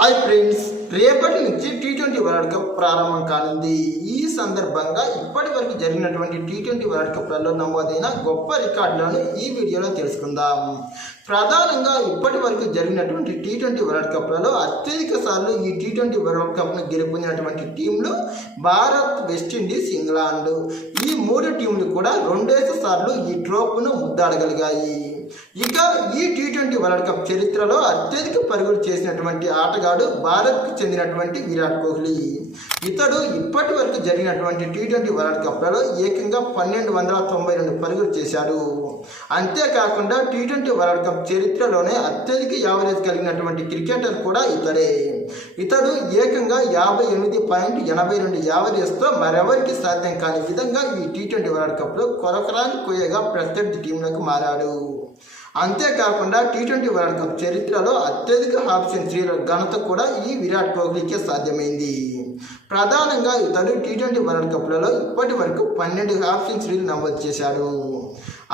Hi friends, రేపటి నుంచి T20 world cup ప్రారంభం కానుంది. ఈ సందర్భంగా ఇప్పటి వరకు జరిగినటువంటి టీ20 వరల్డ్ కప్లలో నమోదైన గొప్ప రికార్డులను ఈ వీడియోలో తెలుసుకుందాం. ప్రధానంగా ఇప్పటి వరకు జరిగినటువంటి టీ20 వరల్డ్ కప్లలో అత్యధిక సార్లు ఈ టీ20 వరల్డ్ కప్ను గెలుపొందినటువంటి టీంలు భారత్, వెస్టిండీస్, ఇంగ్లాండ్. ఈ మూడు టీంలు కూడా రెండేసి సార్లు ఈ ట్రోఫీను ముద్దాడగలిగాయి. ఇక ఈ టీ20 వరల్డ్ కప్ చరిత్రలో అత్యధిక పరుగులు చేసినటువంటి ఆటగాడు భారత్కు చెందినటువంటి విరాట్ కోహ్లీ. ఇతడు ఇప్పటి వరకు జరిగినటువంటి టీ20 వరల్డ్ కప్లలో ఏకంగా 1292 పరుగులు చేశాడు. అంతేకాకుండా టీ20 వరల్డ్ కప్ చరిత్రలోనే అత్యధిక యావరేజ్ కలిగినటువంటి క్రికెటర్ కూడా ఇతడే. ఇతడు ఏకంగా 58.82 యావరేజ్తో మరెవరికి సాధ్యం కాని విధంగా ఈ టీ20 వరల్డ్ కప్లో కొరకరాని కొయ్యగా ప్రత్యర్థి టీంలకు మారాడు. అంతేకాకుండా టీ20 వరల్డ్ కప్ చరిత్రలో అత్యధిక హాఫ్ సెంచరీల ఘనత కూడా ఈ విరాట్ కోహ్లీకే సాధ్యమైంది. ప్రధానంగా ఇతడు టీ20 వరల్డ్ కప్లలో ఇప్పటి వరకు 12 హాఫ్ సెంచరీలు నమోదు చేశాడు.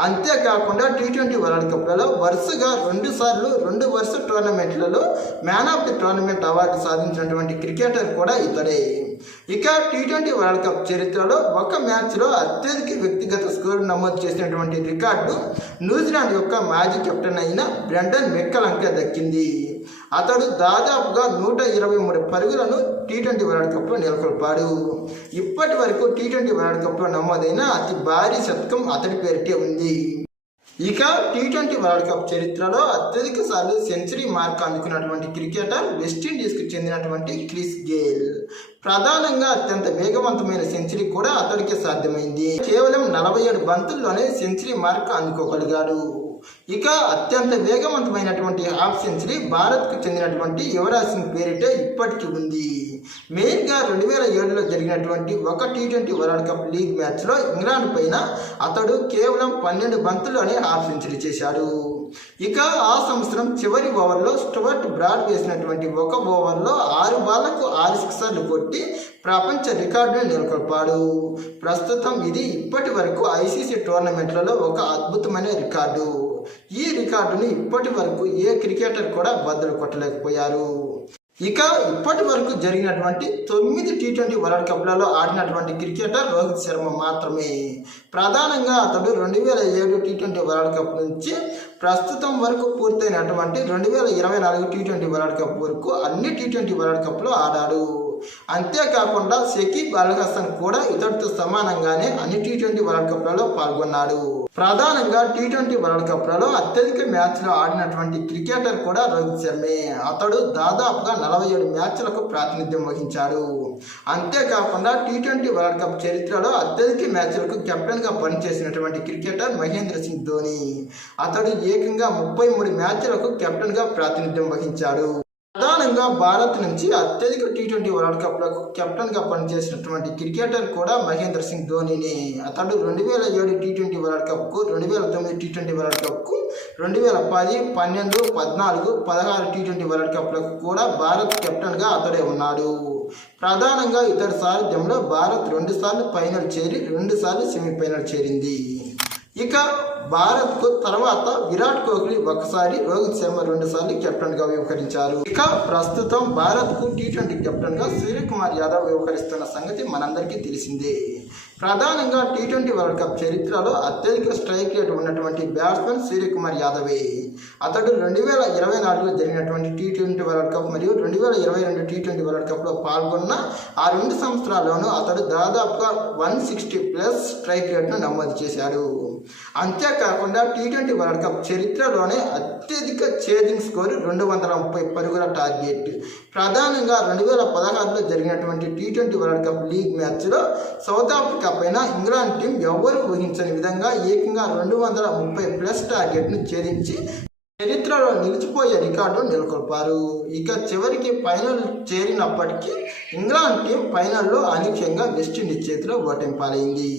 అంతేకాకుండా టీ20 వరల్డ్ కప్లలో వరుసగా 2 సార్లు 2 వరుస టోర్నమెంట్లలో man of the tournament award సాధించినటువంటి క్రికెటర్ కూడా ఇతడే. ఇక టీ20 వరల్డ్ కప్ చరిత్రలో ఒక మ్యాచ్లో అత్యధిక వ్యక్తిగత స్కోర్ నమోదు చేసినటువంటి రికార్డు న్యూజిలాండ్ యొక్క మాజీ కెప్టెన్ అయిన బ్రెండన్ మెక్కలంకే దక్కింది. అతడు దాదాపుగా 123 పరుగులను టీ20 వరల్డ్ కప్లో నెలకొల్పాడు. ఇప్పటి వరకు టీ20 వరల్డ్ కప్లో నమోదైన అతి భారీ శతకం అతడి పేరిటే ఉంది. ఇక టీ20 వరల్డ్ కప్ చరిత్రలో అత్యధిక సార్లు సెంచరీ మార్క్ అందుకున్నటువంటి క్రికెటర్ వెస్టిండీస్కు చెందినటువంటి క్రిస్ గేల్. ప్రధానంగా అత్యంత వేగవంతమైన సెంచరీ కూడా అతడికి సాధ్యమైంది. కేవలం 47 బంతుల్లోనే సెంచరీ మార్క్ అందుకోగలిగాడు. ఇక అత్యంత వేగవంతమైనటువంటి హాఫ్ సెంచరీ భారత్కు చెందినటువంటి యువరాజ్ సింగ్ పేరిటే ఇప్పటికీ ఉంది. మెయిన్గా 2007లో జరిగినటువంటి ఒక టీ20 వరల్డ్ కప్ లీగ్ మ్యాచ్లో ఇంగ్లాండ్ పైన అతడు కేవలం 12 బంతుల్లోనే హాఫ్ సెంచరీ చేశాడు. ఇక ఆ సంవత్సరం చివరి ఓవర్లో స్టువర్ట్ బ్రాడ్ వేసినటువంటి ఒక ఓవర్లో 6 బాళ్లకు 6 సిక్సర్లు కొట్టి ప్రపంచ రికార్డును నెలకొల్పాడు. ప్రస్తుతం ఇది ఇప్పటి వరకు ఐసీసీ టోర్నమెంట్లలో ఒక అద్భుతమైన రికార్డు. ఈ రికార్డుని ఇప్పటి వరకు ఏ క్రికెటర్ కూడా బద్దలు కొట్టలేకపోయారు. ఇక ఇప్పటి వరకు జరిగినటువంటి 9 టీ20 వరల్డ్ కప్లలో ఆడినటువంటి క్రికెటర్ రోహిత్ శర్మ మాత్రమే. ప్రధానంగా అతడు 2007 టీ20 వరల్డ్ కప్ నుంచి ప్రస్తుతం వరకు పూర్తయినటువంటి 2024 టీ20 వరల్డ్ కప్ వరకు అన్ని టీ20 వరల్డ్ కప్లో ఆడాడు. అంతేకాకుండా షకీబ్ అల్ హసన్ కూడా ఇతడితో సమానంగానే అన్ని టీ20 వరల్డ్ కప్లలో పాల్గొన్నాడు. ప్రధానంగా టీ20 వరల్డ్ కప్లలో అత్యధిక మ్యాచ్లు ఆడినటువంటి క్రికెటర్ కూడా రోహిత్ శర్మే. అతడు దాదాపుగా 47 మ్యాచ్లకు ప్రాతినిధ్యం వహించాడు. అంతేకాకుండా టీ20 వరల్డ్ కప్ చరిత్రలో అత్యధిక మ్యాచ్లకు కెప్టెన్గా పనిచేసినటువంటి క్రికెటర్ మహేంద్ర సింగ్ ధోని. అతడు ఏకంగా 33 మ్యాచ్లకు కెప్టెన్గా ప్రాతినిధ్యం వహించాడు. ప్రధానంగా భారత్ నుంచి అత్యధిక టీ20 వరల్డ్ కప్లకు కెప్టెన్గా పనిచేసినటువంటి క్రికెటర్ కూడా మహేంద్ర సింగ్ ధోనిని. అతడు 2007 T20 world కప్కు, 2009 T20 world కప్కు, 2010, 12, 14, 16 T20 world కప్లకు కూడా భారత్ కెప్టెన్గా అతడే ఉన్నాడు. ప్రధానంగా ఇతడి సారథ్యంలో భారత్ 2 సార్లు ఫైనల్ చేరి 2 సార్లు సెమీఫైనల్ చేరింది. ఇక భారత్కు తర్వాత విరాట్ కోహ్లీ ఒకసారి, రోహిత్ శర్మ 2 సార్లు కెప్టెన్గా వ్యవహరించారు. ఇక ప్రస్తుతం భారత్కు టీ20 కెప్టెన్గా సూర్యకుమార్ యాదవ్ వ్యవహరిస్తున్న సంగతి మనందరికీ తెలిసిందే. ప్రధానంగా టీ20 వరల్డ్ కప్ చరిత్రలో అత్యధిక స్ట్రైక్ రేట్ ఉన్నటువంటి బ్యాట్స్మెన్ సూర్యకుమార్ యాదవే. అతడు 2024లో జరిగినటువంటి టీ20 వరల్డ్ కప్ మరియు 2022 టీ20 వరల్డ్ కప్లో పాల్గొన్న ఆ 2 సంవత్సరాల్లోనూ అతడు దాదాపుగా 160+ స్ట్రైక్ రేట్ను నమోదు చేశాడు. అంతేకాకుండా టీ20 వరల్డ్ కప్ చరిత్రలోనే అత్యధిక చేజింగ్ స్కోరు 230 పరుగుల టార్గెట్. ప్రధానంగా 2016లో జరిగినటువంటి టీ20 వరల్డ్ కప్ లీగ్ మ్యాచ్లో సౌత్ ఆఫ్రికా పైన ఇంగ్లాండ్ టీం ఎవరు ఊహించని విధంగా ఏకంగా 230+ టార్గెట్ను ఛేదించి చరిత్రలో నిలిచిపోయే రికార్డు నెలకొల్పారు. ఇక చివరికి ఫైనల్ చేరినప్పటికీ ఇంగ్లాండ్ టీం ఫైనల్లో అనూహ్యంగా వెస్టిండీస్ చేతిలో ఓటమి పాలైంది.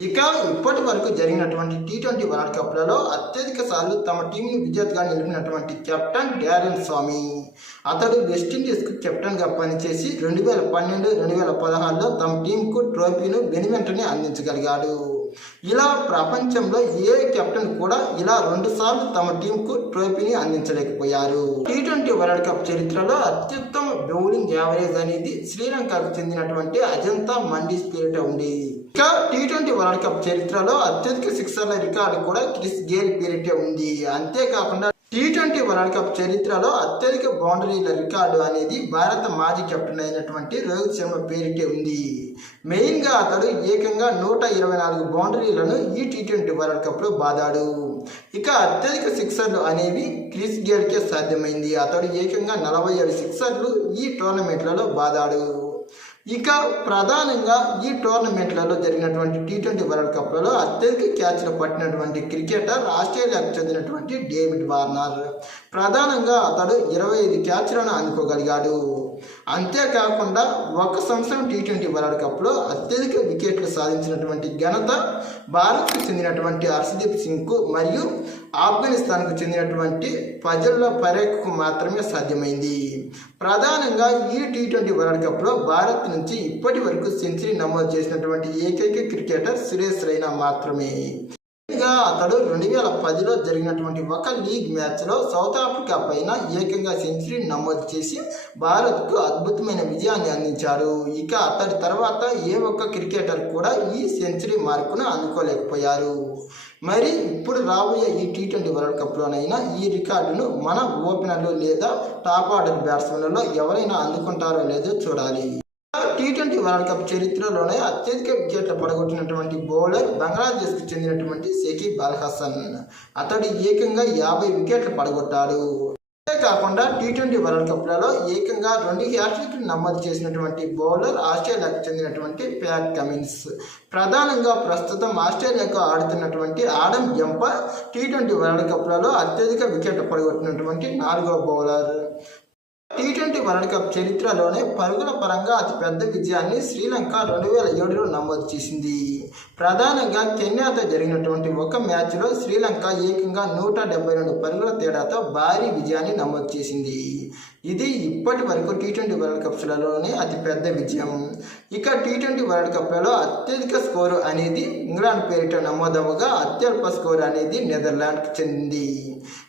ఇక ఇప్పటి వరకు జరిగినటువంటి టీ20 వరల్డ్ కప్లలో అత్యధిక సార్లు తమ టీంని విజేతగా నిలిపినటువంటి కెప్టెన్ డ్యారెన్ సామీ. అతడు వెస్టిండీస్కు కెప్టెన్గా పనిచేసి 2012, 2016లో తమ టీంకు ట్రోఫీను వెనువెంటనే అందించగలిగాడు. ఇలా ప్రపంచంలో ఏ కెప్టెన్ కూడా ఇలా 2 సార్లు తమ టీంకు ట్రోఫీని అందించలేకపోయారు. టీ20 వరల్డ్ కప్ చరిత్రలో అత్యుత్తమ బౌలింగ్ యావరేజ్ అనేది శ్రీలంకకు చెందినటువంటి అజంతా మండీస్ పేరిట ఉంది. ఇక టీ20 వరల్డ్ కప్ చరిత్రలో అత్యధిక సిక్సర్ల రికార్డు కూడా క్రిస్ గేల్ పేరిటే ఉంది. అంతేకాకుండా టీ20 వరల్డ్ కప్ చరిత్రలో అత్యధిక బౌండరీల రికార్డు అనేది భారత మాజీ కెప్టెన్ అయినటువంటి రోహిత్ శర్మ పేరిటే ఉంది. మెయిన్గా అతడు ఏకంగా 124 బౌండరీలను ఈ టీ20 వరల్డ్ కప్లో బాదాడు. ఇక అత్యధిక సిక్సర్లు అనేవి క్రిస్ గేల్కే సాధ్యమైంది. అతడు ఏకంగా 47 సిక్సర్లు ఈ టోర్నమెంట్లలో బాదాడు. ఇక ప్రధానంగా ఈ టోర్నమెంట్లలో జరిగినటువంటి టీ20 వరల్డ్ కప్లలో అత్యధిక క్యాచ్లు పట్టినటువంటి క్రికెటర్ ఆస్ట్రేలియాకు చెందినటువంటి డేవిడ్ వార్నర్. ప్రధానంగా అతడు 25 క్యాచ్లను అందుకోగలిగాడు. అంతేకాకుండా ఒక సంవత్సరం టీ20 వరల్డ్ కప్లో అత్యధిక వికెట్లు సాధించినటువంటి ఘనత భారత్కు చెందినటువంటి హర్షదీప్ సింగ్కు మరియు ఆఫ్ఘనిస్తాన్కు చెందినటువంటి ఫజలుల్లా పరేఖ్కు మాత్రమే సాధ్యమైంది. ప్రధానంగా ఈ టీ20 వరల్డ్ కప్లో భారత్ నుంచి ఇప్పటి వరకు సెంచరీ నమోదు చేసినటువంటి ఏకైక క్రికెటర్ సురేష్ రైనా మాత్రమే. అతడు 2010లో జరిగినటువంటి ఒక లీగ్ మ్యాచ్లో సౌత్ ఆఫ్రికా పైన ఏకంగా సెంచరీ నమోదు చేసి భారత్కు అద్భుతమైన విజయాన్ని అందించాడు. ఇక అతడి తర్వాత ఏ ఒక్క క్రికెటర్ కూడా ఈ సెంచరీ మార్కును అందుకోలేకపోయారు. మరి ఇప్పుడు రాబోయే ఈ టీ20 వరల్డ్ కప్లోనైనా ఈ రికార్డును మన ఓపెనర్లు లేదా టాప్ ఆర్డర్ బ్యాట్స్మెన్లలో ఎవరైనా అందుకుంటారో లేదో చూడాలి. టీ20 వరల్డ్ కప్ చరిత్రలోనే అత్యధిక వికెట్లు పడగొట్టినటువంటి బౌలర్ బంగ్లాదేశ్కు చెందినటువంటి షకీబ్ అల్ హసన్. అతడు ఏకంగా 50 వికెట్లు పడగొట్టాడు. అంతేకాకుండా టీ20 వరల్డ్ కప్లలో ఏకంగా 2 హ్యాట్రిక్లు నమోదు చేసినటువంటి బౌలర్ ఆస్ట్రేలియాకు చెందినటువంటి ప్యాట్ కమిన్స్. ప్రధానంగా ప్రస్తుతం ఆస్ట్రేలియాకు ఆడుతున్నటువంటి ఆడమ్ జంపర్ టీ20 వరల్డ్ కప్లలో అత్యధిక వికెట్లు పడగొట్టినటువంటి 4వ బౌలర్. టీ20 వరల్డ్ కప్ చరిత్రలోనే పరుగుల పరంగా అతిపెద్ద విజయాన్ని శ్రీలంక 2007లో నమోదు చేసింది. ప్రధానంగా కెన్యాతో జరిగినటువంటి ఒక మ్యాచ్లో శ్రీలంక ఏకంగా 172 పరుగుల తేడాతో భారీ విజయాన్ని నమోదు చేసింది. ఇది ఇప్పటి వరకు టీ20 వరల్డ్ కప్స్లలోనే అతిపెద్ద విజయం. ఇక టీ20 వరల్డ్ కప్లలో అత్యధిక స్కోరు అనేది ఇంగ్లాండ్ పేరిట నమోదవగా అత్యల్ప స్కోరు అనేది నెదర్లాండ్కి చెందింది.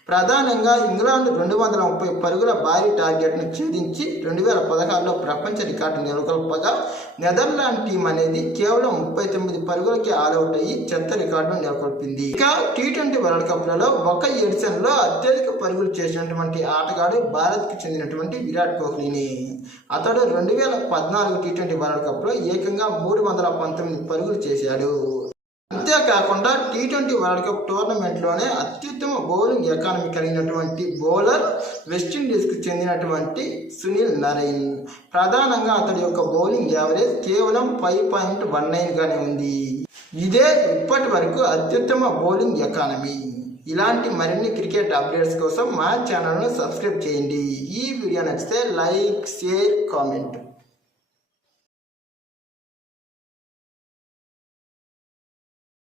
ప్రధానంగా ఇంగ్లాండ్ 230 పరుగుల భారీ టార్గెట్ను ఛేదించి 2016లో ప్రపంచ రికార్డు నెలకొల్పగా నెదర్లాండ్ టీం అనేది కేవలం 39 పరుగులకి ఆల్అవుట్ అయ్యి చెత్త రికార్డును నెలకొల్పింది. ఇక టీ20 వరల్డ్ కప్లలో ఒక ఎడిషన్లో అత్యధిక పరుగులు చేసినటువంటి ఆటగాడు భారత్కు చెందినటువంటి విరాట్ కోహ్లీని. అతడు 2014 టీ20 వరల్డ్ కప్లో ఏకంగా 319 పరుగులు చేశాడు. అంతేకాకుండా టీ20 వరల్డ్ కప్ టోర్నమెంట్లోనే అత్యుత్తమ బౌలింగ్ ఎకానమీ కలిగినటువంటి బౌలర్ వెస్టిండీస్కు చెందినటువంటి సునీల్ నరైన్. ప్రధానంగా అతడి యొక్క బౌలింగ్ యావరేజ్ కేవలం 5.19గానే ఉంది. ఇదే ఇప్పటి వరకు అత్యుత్తమ బౌలింగ్ ఎకానమీ. ఇలాంటి మరిన్ని క్రికెట్ అప్డేట్స్ కోసం మా ఛానల్ను సబ్స్క్రైబ్ చేయండి. ఈ వీడియో నచ్చితే లైక్, షేర్, కామెంట్.